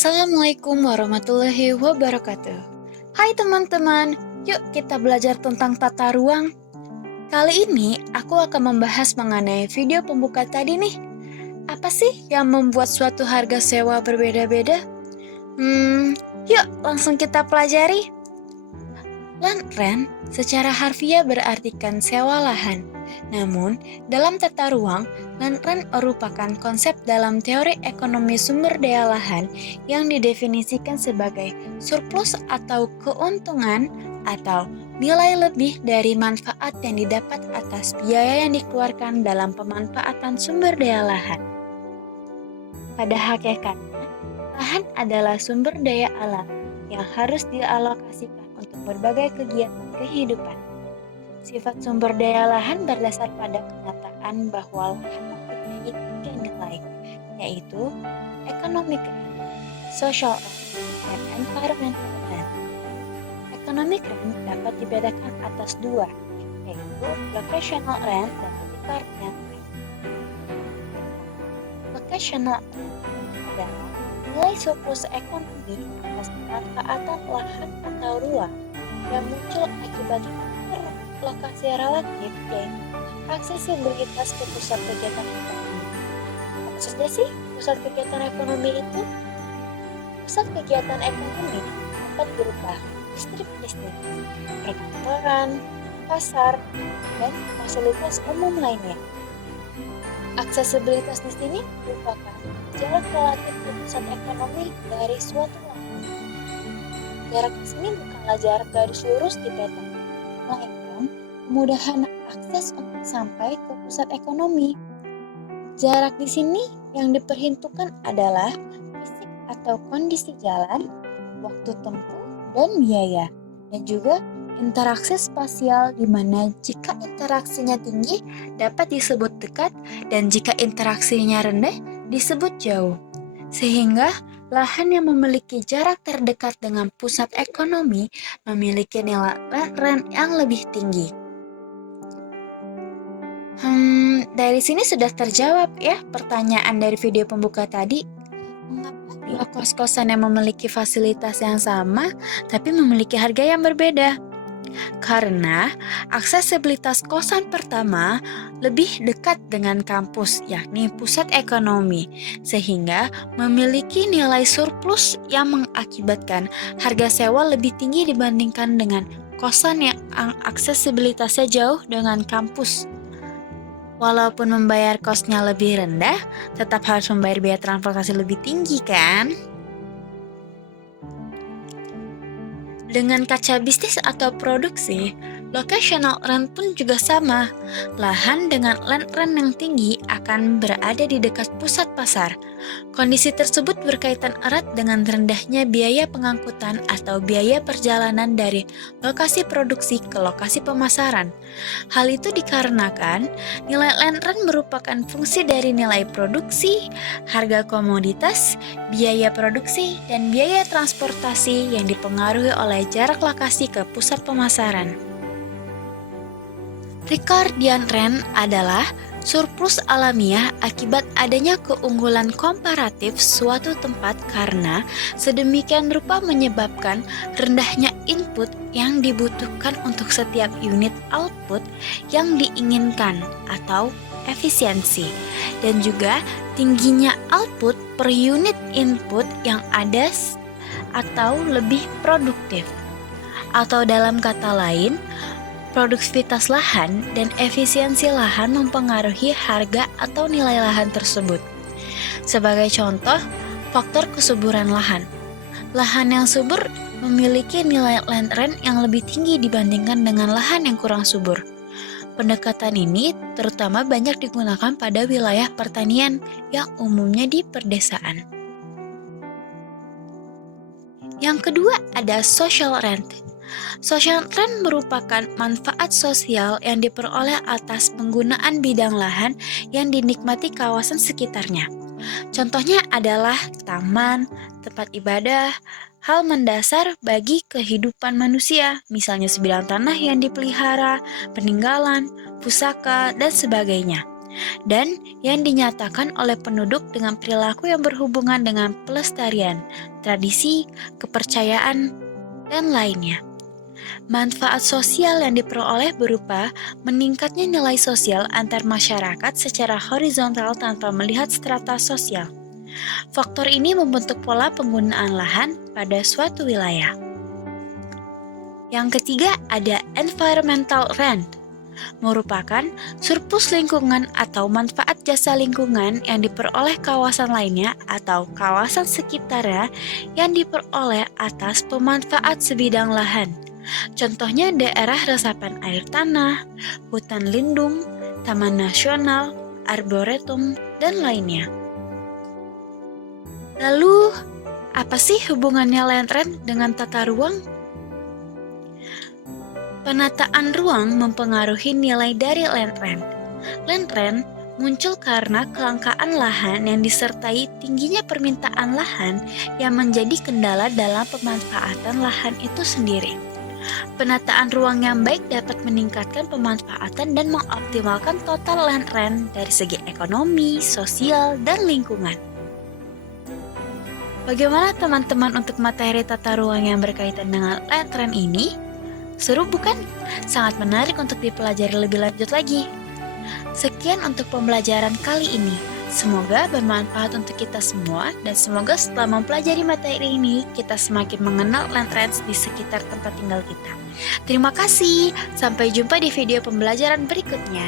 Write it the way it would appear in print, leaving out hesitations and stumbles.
Assalamualaikum warahmatullahi wabarakatuh. Hai teman-teman, yuk kita belajar tentang tata ruang. Kali ini aku akan membahas mengenai video pembuka tadi nih. Apa sih yang membuat suatu harga sewa berbeda-beda? Yuk langsung kita pelajari. Land rent secara harfiah berartikan sewa lahan. Namun, dalam tata ruang, land rent merupakan konsep dalam teori ekonomi sumber daya lahan yang didefinisikan sebagai surplus atau keuntungan atau nilai lebih dari manfaat yang didapat atas biaya yang dikeluarkan dalam pemanfaatan sumber daya lahan. Pada hakikatnya, lahan adalah sumber daya alam yang harus dialokasikan untuk berbagai kegiatan kehidupan. Sifat sumber daya lahan berdasar pada kenyataan bahwa lahan mempunyai tiga nilai, yaitu economic rent, social rent, dan environmental rent. Economic rent dapat dibedakan atas dua, yaitu locational rent dan recurrent rent. Locational rent adalah nilai surplus ekonomi atas pemanfaatan lahan atau ruang yang muncul akibat faktor lokasi relatif, yaitu aksesibilitas ke pusat kegiatan ekonomi. Apa saja sih pusat kegiatan ekonomi itu? Pusat kegiatan ekonomi dapat berupa distrik bisnis, perkantoran, pasar, dan fasilitas umum lainnya. Aksesibilitas di sini merupakan jarak relatif ke pusat ekonomi dari suatu lahan. Jarak di sini bukanlah jarak garis lurus di peta, melainkan kemudahan akses untuk sampai ke pusat ekonomi. Jarak di sini yang diperhitungkan adalah fisik atau kondisi jalan, waktu tempuh, dan biaya, dan juga interaksi spasial di mana jika interaksinya tinggi dapat disebut dekat dan jika interaksinya rendah disebut jauh. Sehingga lahan yang memiliki jarak terdekat dengan pusat ekonomi memiliki nilai rent yang lebih tinggi. Dari sini sudah terjawab ya pertanyaan dari video pembuka tadi. Mengapa kos-kosan yang memiliki fasilitas yang sama tapi memiliki harga yang berbeda? Karena aksesibilitas kosan pertama lebih dekat dengan kampus, yakni pusat ekonomi, sehingga memiliki nilai surplus yang mengakibatkan harga sewa lebih tinggi dibandingkan dengan kosan yang aksesibilitasnya jauh dengan kampus. Walaupun membayar kosnya lebih rendah, tetap harus membayar biaya transportasi lebih tinggi kan? Dengan kaca bisnis atau produksi, locational rent pun juga sama. Lahan dengan land rent yang tinggi akan berada di dekat pusat pasar. Kondisi tersebut berkaitan erat dengan rendahnya biaya pengangkutan atau biaya perjalanan dari lokasi produksi ke lokasi pemasaran. Hal itu dikarenakan nilai land rent merupakan fungsi dari nilai produksi, harga komoditas, biaya produksi, dan biaya transportasi yang dipengaruhi oleh jarak lokasi ke pusat pemasaran. Ricardian rent adalah surplus alamiah akibat adanya keunggulan komparatif suatu tempat karena sedemikian rupa menyebabkan rendahnya input yang dibutuhkan untuk setiap unit output yang diinginkan atau efisiensi, dan juga tingginya output per unit input yang ada atau lebih produktif. Atau dalam kata lain, produktivitas lahan dan efisiensi lahan mempengaruhi harga atau nilai lahan tersebut. Sebagai contoh, faktor kesuburan lahan. Lahan yang subur memiliki nilai land rent yang lebih tinggi dibandingkan dengan lahan yang kurang subur. Pendekatan ini terutama banyak digunakan pada wilayah pertanian yang umumnya di perdesaan. Yang kedua ada social rent. Social rent merupakan manfaat sosial yang diperoleh atas penggunaan bidang lahan yang dinikmati kawasan sekitarnya. Contohnya adalah taman, tempat ibadah, hal mendasar bagi kehidupan manusia, misalnya sebidang tanah yang dipelihara, peninggalan, pusaka, dan sebagainya. dan yang dinyatakan oleh penduduk dengan perilaku yang berhubungan dengan pelestarian, tradisi, kepercayaan, dan lainnya. Manfaat sosial yang diperoleh berupa meningkatnya nilai sosial antar masyarakat secara horizontal tanpa melihat strata sosial. Faktor ini membentuk pola penggunaan lahan pada suatu wilayah. Yang ketiga ada environmental rent, merupakan surplus lingkungan atau manfaat jasa lingkungan yang diperoleh kawasan lainnya atau kawasan sekitarnya yang diperoleh atas pemanfaat sebidang lahan. Contohnya daerah resapan air tanah, hutan lindung, taman nasional, arboretum, dan lainnya. Lalu, apa sih hubungannya land rent dengan tata ruang? Penataan ruang mempengaruhi nilai dari land rent. Land rent muncul karena kelangkaan lahan yang disertai tingginya permintaan lahan yang menjadi kendala dalam pemanfaatan lahan itu sendiri. Penataan ruang yang baik dapat meningkatkan pemanfaatan dan mengoptimalkan total land rent dari segi ekonomi, sosial, dan lingkungan. Bagaimana teman-teman untuk materi tata ruang yang berkaitan dengan land rent ini? Seru bukan? Sangat menarik untuk dipelajari lebih lanjut lagi. Sekian untuk pembelajaran kali ini. Semoga bermanfaat untuk kita semua dan semoga setelah mempelajari materi ini kita semakin mengenal land rent di sekitar tempat tinggal kita. Terima kasih. Sampai jumpa di video pembelajaran berikutnya.